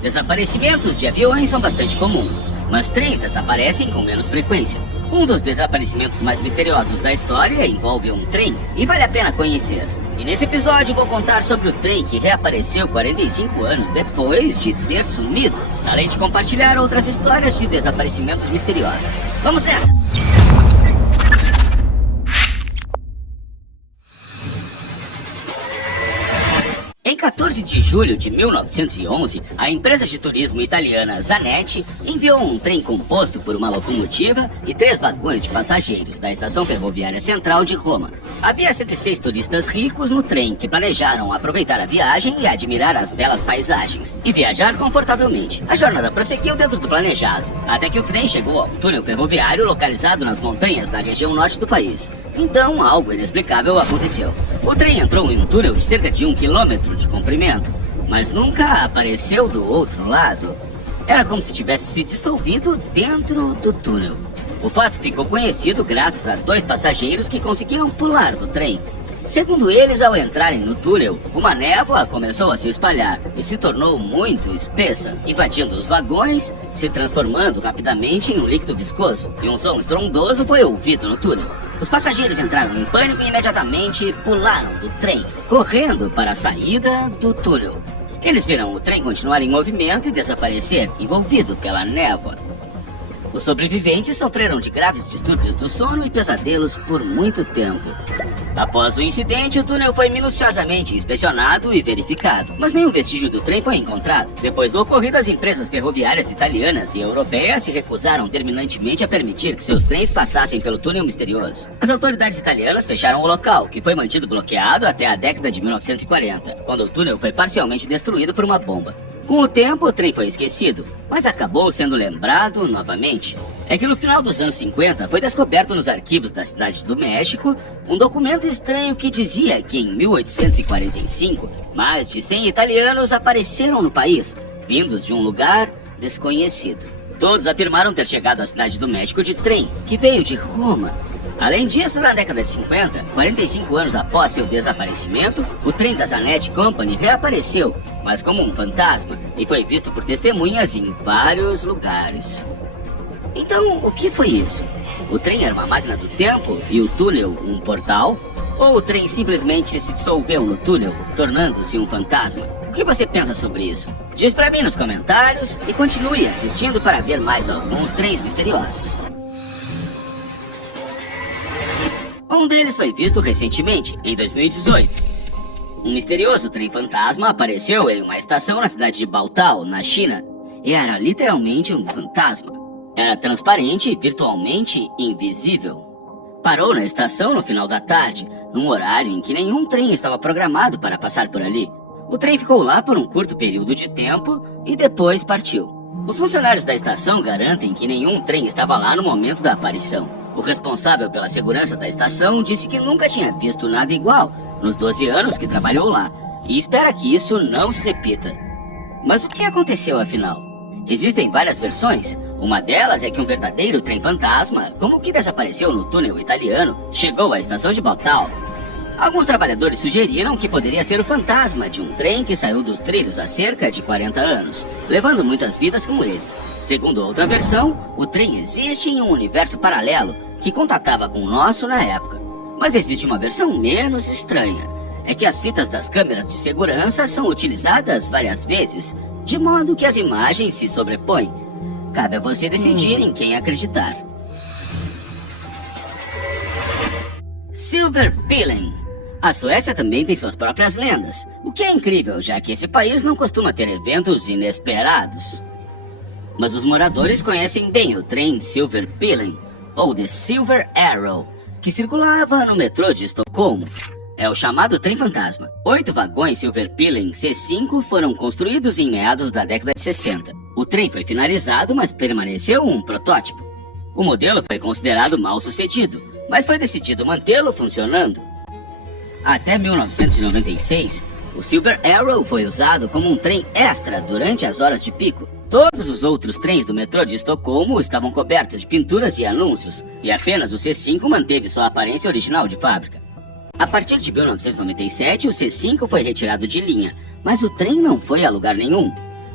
Desaparecimentos de aviões são bastante comuns, mas trens desaparecem com menos frequência. Um dos desaparecimentos mais misteriosos da história envolve um trem e vale a pena conhecer. E nesse episódio vou contar sobre o trem que reapareceu 45 anos depois de ter sumido, além de compartilhar outras histórias de desaparecimentos misteriosos. Vamos nessa! Em 14 de julho de 1911, a empresa de turismo italiana Zanetti enviou um trem composto por uma locomotiva e 3 vagões de passageiros da estação ferroviária central de Roma. Havia 106 turistas ricos no trem que planejaram aproveitar a viagem e admirar as belas paisagens e viajar confortavelmente. A jornada prosseguiu dentro do planejado, até que o trem chegou a um túnel ferroviário localizado nas montanhas na região norte do país. Então, algo inexplicável aconteceu. O trem entrou em um túnel de cerca de 1 quilômetro de comprimento, mas nunca apareceu do outro lado. Era como se tivesse se dissolvido dentro do túnel. O fato ficou conhecido graças a 2 passageiros que conseguiram pular do trem. Segundo eles, ao entrarem no túnel, uma névoa começou a se espalhar e se tornou muito espessa, invadindo os vagões, se transformando rapidamente em um líquido viscoso, e um som estrondoso foi ouvido no túnel. Os passageiros entraram em pânico e imediatamente pularam do trem, correndo para a saída do túnel. Eles viram o trem continuar em movimento e desaparecer, envolvido pela névoa. Os sobreviventes sofreram de graves distúrbios do sono e pesadelos por muito tempo. Após o incidente, o túnel foi minuciosamente inspecionado e verificado, mas nenhum vestígio do trem foi encontrado. Depois do ocorrido, as empresas ferroviárias italianas e europeias se recusaram terminantemente a permitir que seus trens passassem pelo túnel misterioso. As autoridades italianas fecharam o local, que foi mantido bloqueado até a década de 1940, quando o túnel foi parcialmente destruído por uma bomba. Com o tempo, o trem foi esquecido, mas acabou sendo lembrado novamente. É que no final dos anos 50 foi descoberto nos arquivos da cidade do México um documento estranho que dizia que em 1845 mais de 100 italianos apareceram no país, vindos de um lugar desconhecido. Todos afirmaram ter chegado à cidade do México de trem, que veio de Roma. Além disso, na década de 50, 45 anos após seu desaparecimento, o trem da Zanetti Company reapareceu, mas como um fantasma, e foi visto por testemunhas em vários lugares. Então, o que foi isso? O trem era uma máquina do tempo e o túnel um portal? Ou o trem simplesmente se dissolveu no túnel, tornando-se um fantasma? O que você pensa sobre isso? Diz pra mim nos comentários e continue assistindo para ver mais alguns trens misteriosos. Um deles foi visto recentemente, em 2018. Um misterioso trem fantasma apareceu em uma estação na cidade de Baotou, na China, e era literalmente um fantasma. Era transparente e virtualmente invisível. Parou na estação no final da tarde, num horário em que nenhum trem estava programado para passar por ali. O trem ficou lá por um curto período de tempo e depois partiu. Os funcionários da estação garantem que nenhum trem estava lá no momento da aparição. O responsável pela segurança da estação disse que nunca tinha visto nada igual nos 12 anos que trabalhou lá e espera que isso não se repita. Mas o que aconteceu afinal? Existem várias versões. Uma delas é que um verdadeiro trem fantasma, como o que desapareceu no túnel italiano, chegou à estação de Baotou. Alguns trabalhadores sugeriram que poderia ser o fantasma de um trem que saiu dos trilhos há cerca de 40 anos, levando muitas vidas com ele. Segundo outra versão, o trem existe em um universo paralelo que contatava com o nosso na época. Mas existe uma versão menos estranha. É que as fitas das câmeras de segurança são utilizadas várias vezes, de modo que as imagens se sobrepõem. Cabe a você decidir em quem acreditar. Silverpillen. A Suécia também tem suas próprias lendas, o que é incrível, já que esse país não costuma ter eventos inesperados. Mas os moradores conhecem bem o trem Silverpillen, ou The Silver Arrow, que circulava no metrô de Estocolmo. É o chamado trem fantasma. 8 vagões Silverpillen C5 foram construídos em meados da década de 60. O trem foi finalizado, mas permaneceu um protótipo. O modelo foi considerado mal sucedido, mas foi decidido mantê-lo funcionando. Até 1996, o Silver Arrow foi usado como um trem extra durante as horas de pico. Todos os outros trens do metrô de Estocolmo estavam cobertos de pinturas e anúncios, e apenas o C5 manteve sua aparência original de fábrica. A partir de 1997, o C5 foi retirado de linha, mas o trem não foi a lugar nenhum.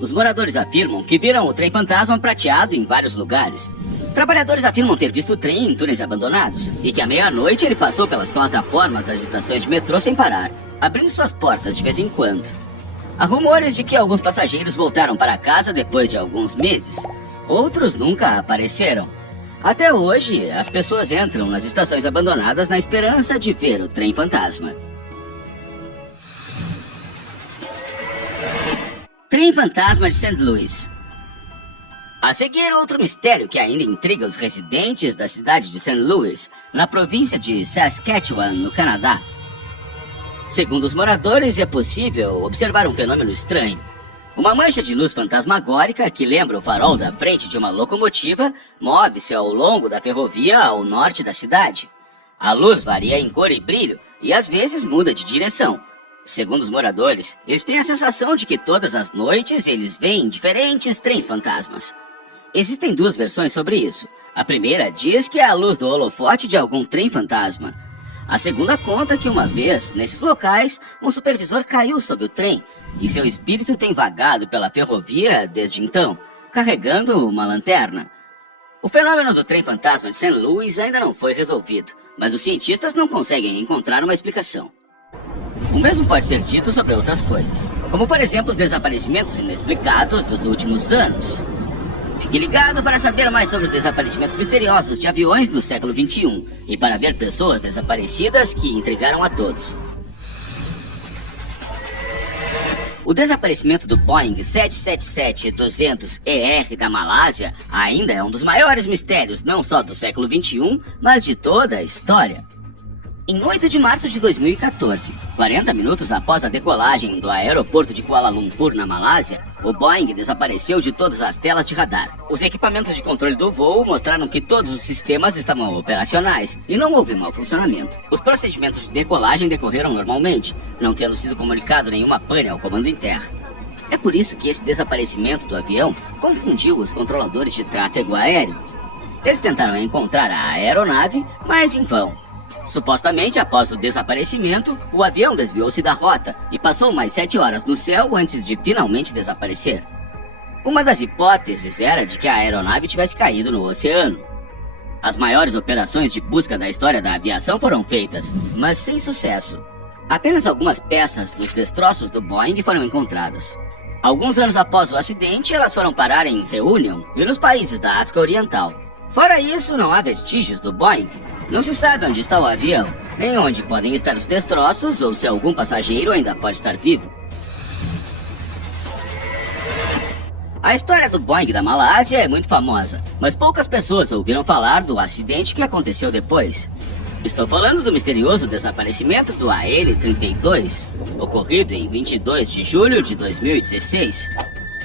Os moradores afirmam que viram o trem fantasma prateado em vários lugares. Trabalhadores afirmam ter visto o trem em túneis abandonados e que à meia-noite ele passou pelas plataformas das estações de metrô sem parar, abrindo suas portas de vez em quando. Há rumores de que alguns passageiros voltaram para casa depois de alguns meses. Outros nunca apareceram. Até hoje, as pessoas entram nas estações abandonadas na esperança de ver o trem fantasma. Trem fantasma de St. Louis. A seguir, outro mistério que ainda intriga os residentes da cidade de St. Louis, na província de Saskatchewan, no Canadá. Segundo os moradores, é possível observar um fenômeno estranho. Uma mancha de luz fantasmagórica, que lembra o farol da frente de uma locomotiva, move-se ao longo da ferrovia ao norte da cidade. A luz varia em cor e brilho e às vezes muda de direção. Segundo os moradores, eles têm a sensação de que todas as noites eles veem diferentes trens fantasmas. Existem duas versões sobre isso. A primeira diz que é a luz do holofote de algum trem fantasma. A segunda conta que uma vez, nesses locais, um supervisor caiu sob o trem e seu espírito tem vagado pela ferrovia desde então, carregando uma lanterna. O fenômeno do trem fantasma de St. Louis ainda não foi resolvido, mas os cientistas não conseguem encontrar uma explicação. O mesmo pode ser dito sobre outras coisas, como por exemplo os desaparecimentos inexplicados dos últimos anos. Fique ligado para saber mais sobre os desaparecimentos misteriosos de aviões no século XXI e para ver pessoas desaparecidas que intrigaram a todos. O desaparecimento do Boeing 777-200ER da Malásia ainda é um dos maiores mistérios não só do século XXI, mas de toda a história. Em 8 de março de 2014, 40 minutos após a decolagem do aeroporto de Kuala Lumpur, na Malásia, o Boeing desapareceu de todas as telas de radar. Os equipamentos de controle do voo mostraram que todos os sistemas estavam operacionais e não houve mau funcionamento. Os procedimentos de decolagem decorreram normalmente, não tendo sido comunicado nenhuma pane ao comando em terra. É por isso que esse desaparecimento do avião confundiu os controladores de tráfego aéreo. Eles tentaram encontrar a aeronave, mas em vão. Supostamente, após o desaparecimento, o avião desviou-se da rota e passou mais 7 horas no céu antes de finalmente desaparecer. Uma das hipóteses era de que a aeronave tivesse caído no oceano. As maiores operações de busca da história da aviação foram feitas, mas sem sucesso. Apenas algumas peças dos destroços do Boeing foram encontradas. Alguns anos após o acidente, elas foram parar em Reunion e nos países da África Oriental. Fora isso, não há vestígios do Boeing. Não se sabe onde está o avião, nem onde podem estar os destroços ou se algum passageiro ainda pode estar vivo. A história do Boeing da Malásia é muito famosa, mas poucas pessoas ouviram falar do acidente que aconteceu depois. Estou falando do misterioso desaparecimento do AN-32, ocorrido em 22 de julho de 2016.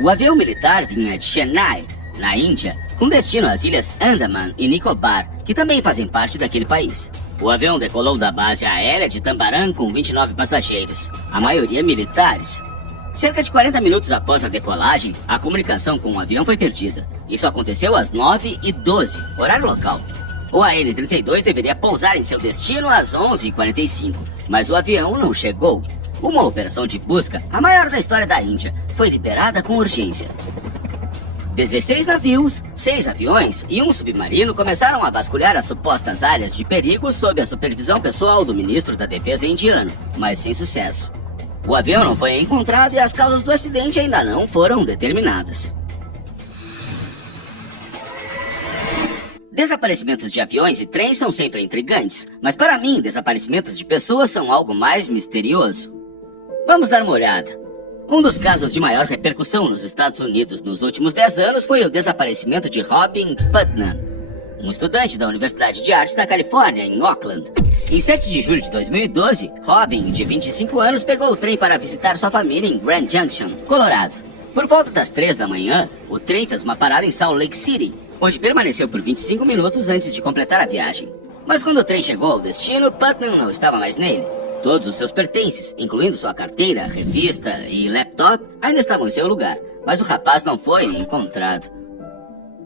O avião militar vinha de Chennai, na Índia, com destino às ilhas Andaman e Nicobar, que também fazem parte daquele país. O avião decolou da base aérea de Tambaram com 29 passageiros, a maioria militares. Cerca de 40 minutos após a decolagem, a comunicação com o avião foi perdida. Isso aconteceu às 9h12, horário local. O AN-32 deveria pousar em seu destino às 11h45, mas o avião não chegou. Uma operação de busca, a maior da história da Índia, foi liberada com urgência. 16 navios, 6 aviões e um submarino começaram a vasculhar as supostas áreas de perigo sob a supervisão pessoal do ministro da Defesa indiano, mas sem sucesso. O avião não foi encontrado e as causas do acidente ainda não foram determinadas. Desaparecimentos de aviões e trens são sempre intrigantes, mas para mim, desaparecimentos de pessoas são algo mais misterioso. Vamos dar uma olhada. Um dos casos de maior repercussão nos Estados Unidos nos últimos 10 anos foi o desaparecimento de Robin Putnam, um estudante da Universidade de Artes da Califórnia, em Oakland. Em 7 de julho de 2012, Robin, de 25 anos, pegou o trem para visitar sua família em Grand Junction, Colorado. Por volta das 3 da manhã, o trem fez uma parada em Salt Lake City, onde permaneceu por 25 minutos antes de completar a viagem. Mas quando o trem chegou ao destino, Putnam não estava mais nele. Todos os seus pertences, incluindo sua carteira, revista e laptop, ainda estavam em seu lugar, mas o rapaz não foi encontrado.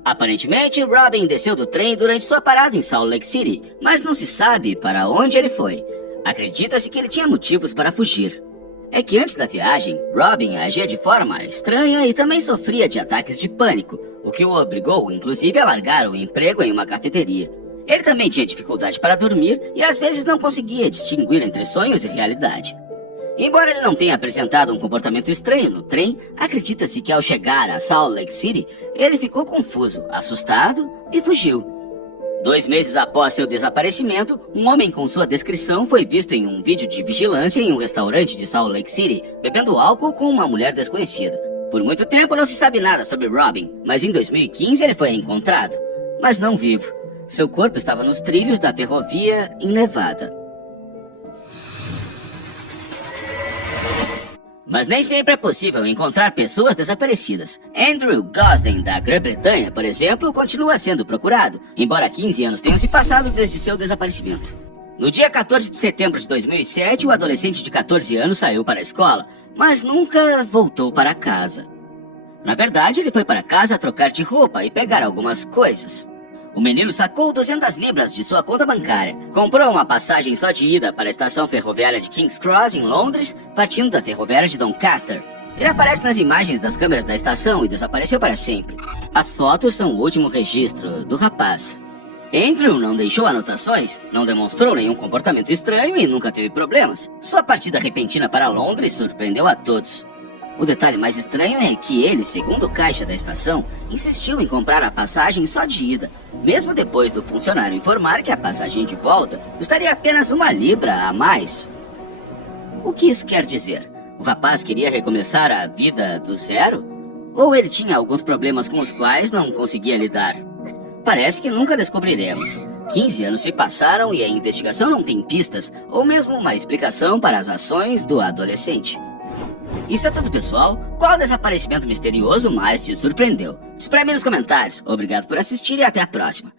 Aparentemente, Robin desceu do trem durante sua parada em Salt Lake City, mas não se sabe para onde ele foi. Acredita-se que ele tinha motivos para fugir. é que antes da viagem, Robin agia de forma estranha e também sofria de ataques de pânico, o que o obrigou, inclusive, a largar o emprego em uma cafeteria. Ele também tinha dificuldade para dormir e às vezes não conseguia distinguir entre sonhos e realidade. Embora ele não tenha apresentado um comportamento estranho no trem, acredita-se que ao chegar a Salt Lake City, ele ficou confuso, assustado e fugiu. 2 meses após seu desaparecimento, um homem com sua descrição foi visto em um vídeo de vigilância em um restaurante de Salt Lake City, bebendo álcool com uma mulher desconhecida. Por muito tempo não se sabe nada sobre Robin, mas em 2015 ele foi encontrado, mas não vivo. Seu corpo estava nos trilhos da ferrovia em Nevada. Mas nem sempre é possível encontrar pessoas desaparecidas. Andrew Gosden, da Grã-Bretanha, por exemplo, continua sendo procurado, embora 15 anos tenham se passado desde seu desaparecimento. No dia 14 de setembro de 2007, o adolescente de 14 anos saiu para a escola, mas nunca voltou para casa. Na verdade, ele foi para casa trocar de roupa e pegar algumas coisas. O menino sacou 200 libras de sua conta bancária, comprou uma passagem só de ida para a estação ferroviária de King's Cross, em Londres, partindo da ferroviária de Doncaster. Ele aparece nas imagens das câmeras da estação e desapareceu para sempre. As fotos são o último registro do rapaz. Andrew não deixou anotações, não demonstrou nenhum comportamento estranho e nunca teve problemas. Sua partida repentina para Londres surpreendeu a todos. O detalhe mais estranho é que ele, segundo o caixa da estação, insistiu em comprar a passagem só de ida, mesmo depois do funcionário informar que a passagem de volta custaria apenas 1 libra a mais. O que isso quer dizer? O rapaz queria recomeçar a vida do zero? Ou ele tinha alguns problemas com os quais não conseguia lidar? Parece que nunca descobriremos. 15 anos se passaram e a investigação não tem pistas ou mesmo uma explicação para as ações do adolescente. Isso é tudo, pessoal. Qual desaparecimento misterioso mais te surpreendeu? Diz pra mim nos comentários. Obrigado por assistir e até a próxima.